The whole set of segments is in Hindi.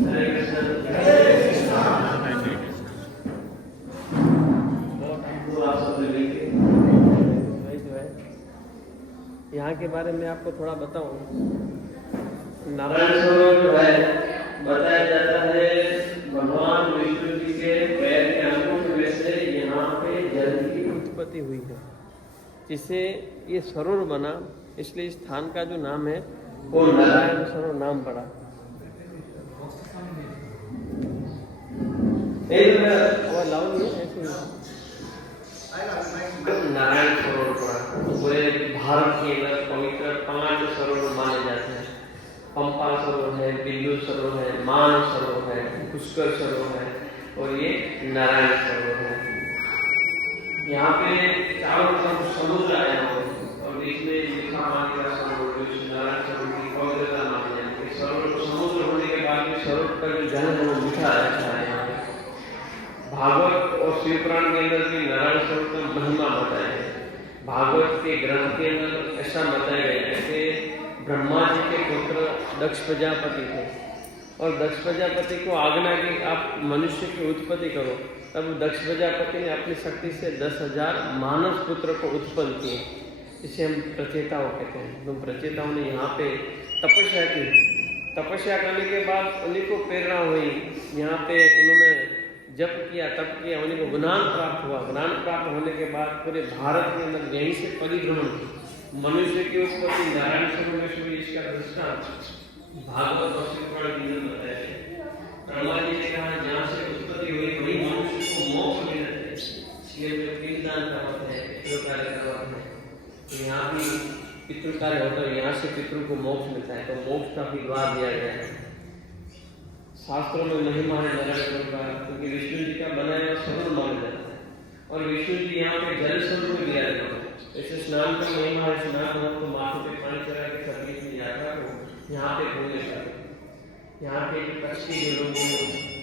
हरे कृष्ण। आप सब मिलके जो है यहाँ के बारे में आपको थोड़ा बताऊं। नारायण सरोवर जो है बताया जाता है भगवान विष्णु जी के पैर के अंगूठे में से यहाँ पे जल की उत्पत्ति हुई है, जिससे ये सरोवर बना। इसलिए इस स्थान का जो नाम है वो नारायण सरोवर नाम पड़ा। नारायण सरोवर पड़ा। पूरे भारत के अंदर पवित्र 5 सरोवर माने जाते हैं। पंपा सरोवर है, बिंदु सरोवर है, मान सरोवर है, पुष्कर सरोवर है और ये नारायण सरोवर है। यहाँ पे चारों तरफ समुद्र आया हुआ है और बीच में लिखा पानी का सरोवर, नारायण सरोवर की पवित्रता मानी जाती है। सरोवर को समुद्र होने के बाद में सरोवर का जो जल है वो मीठा अच्छा है। यहाँ पे भागवत और शिव पुराण के अंदर भी नारायण सरोवर का महिमा बताया है। भागवत के ग्रंथ के अंदर ऐसा बताया गया है कि ब्रह्मा जी के पुत्र दक्ष प्रजापति थे और दक्ष प्रजापति को आज्ञा की आप मनुष्य की उत्पत्ति करो। तब दक्ष प्रजापति ने अपनी शक्ति से 10,000 मानव पुत्र को उत्पन्न किए। इसे हम प्रचेताओं कहते हैं। तो प्रचेताओं ने यहाँ पे तपस्या की। तपस्या करने के बाद उन्हीं को प्रेरणा हुई, यहाँ पे उन्होंने जप किया, तप किया, उन्हीं को ज्ञान प्राप्त हुआ। ज्ञान प्राप्त होने के बाद पूरे भारत के अंदर यहीं से परिभ्रमण मनुष्य की उत्पत्ति नारायण सरोवर में हुई। इसका दृष्टांत भागवत और शिव पुराण में बताया है। ब्रह्मा जी ने कहा जहाँ से उत्पत्ति हुई वही मनुष्य को मोक्ष मिलना चाहिए। इसलिए जो पितृदान का होता है, पितृ कार्य का होता है, तो यहाँ भी पितृ कार्य होता है, यहाँ से पितृ को मोक्ष मिलता है। तो मोक्ष का भी द्वार दिया गया है। शास्त्रों में महिमा है नारायण सरोवर का, क्योंकि विष्णु जी का बनाया हुआ सरोवर माना जाता है और विष्णु जी यहाँ पे जल स्वरूप में विराजमान है। जैसे स्नान का महिमा है, स्नान हो तो माथे पे पानी चढ़ा के सर्विस में यात्रा को यहाँ पे घूमने जाते हैं। यहाँ पे कच्छ के जो लोग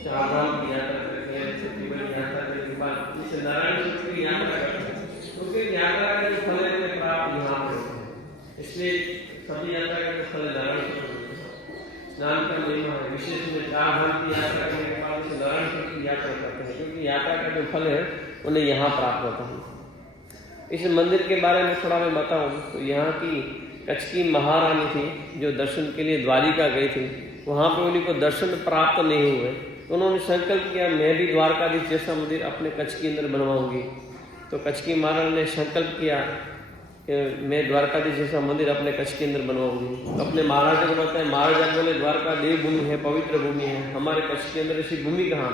चारधाम की यात्रा करते हैं, छत्तीसगढ़ यात्रा करने के बाद इस नारायण सरोवर की यात्रा करते हैं, क्योंकि यात्रा का जो फल है प्राप्त यहाँ पे होते हैं। इसलिए सभी यात्रा का जो फल नारायण सरोवर स्नान का महिमा है। विशेष में चारधाम की यात्रा करने के बाद इस नारायण सरोवर की यात्रा करते हैं, क्योंकि यात्रा का जो फल है उन्हें यहाँ प्राप्त होता है। इस मंदिर के बारे में थोड़ा मैं बताऊं तो यहाँ की कच्छ की महारानी थी जो दर्शन के लिए द्वारिका गई थी। वहाँ पे उन्हीं को दर्शन प्राप्त नहीं हुए तो उन्होंने संकल्प किया मैं भी द्वारकाधीश जैसा मंदिर अपने कच्छ के अंदर बनवाऊंगी। तो कच्छ की महारानी ने संकल्प किया कि मैं द्वारकाधीश जैसा मंदिर अपने कच्छ के अंदर बनवाऊंगी। तो अपने महाराजा को बताया, महाराजा बोले द्वारका देव भूमि है, पवित्र भूमि है, हमारे कच्छ के अंदर ऐसी भूमि कहाँ।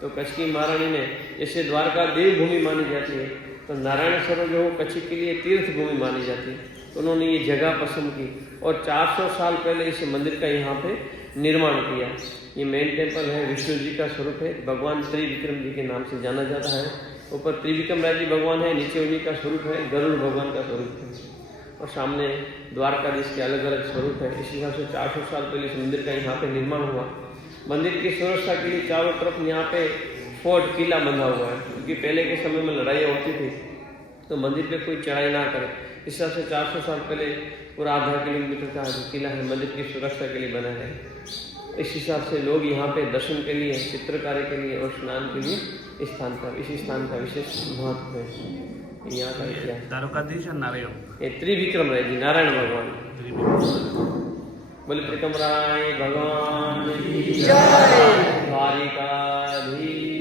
तो कच्छ की महारानी ने जैसे द्वारका देव भूमि मानी जाती है तो नारायण सरोवर जो कच्छ के लिए तीर्थ भूमि मानी जाती है, तो उन्होंने ये जगह पसंद की और 400 साल पहले इस मंदिर का यहाँ पे निर्माण किया। ये मेन टेम्पल है, विष्णु जी का स्वरूप है, भगवान त्रिविक्रम जी के नाम से जाना जाता है। ऊपर त्रिविक्रम राय जी भगवान है, नीचे उन्हीं का स्वरूप है, गरुड़ भगवान का स्वरूप है और सामने द्वारकाधीश के अलग अलग स्वरूप है। इस हिसाब से 400 साल पहले इस मंदिर का यहाँ पे निर्माण हुआ। मंदिर की सुरक्षा के लिए चारों तरफ यहाँ पे फोर्ट किला बंधा हुआ है, क्योंकि पहले के समय में लड़ाइयाँ होती थी तो मंदिर पे कोई चढ़ाई ना करे। इस हिसाब से 400 साल पहले पूरा आधा किलोमीटर का जो किला है मंदिर की सुरक्षा के लिए बना है। इस हिसाब से लोग यहाँ पे दर्शन के लिए, चित्रकारी के लिए और स्नान के लिए इस स्थान का विशेष महत्व है। यहाँ का इतिहास द्वारकाधीश और नारायण ये त्रिविक्रम राय जी नारायण भगवान बोले त्रिकम राय भगवान द्वारिकाधीश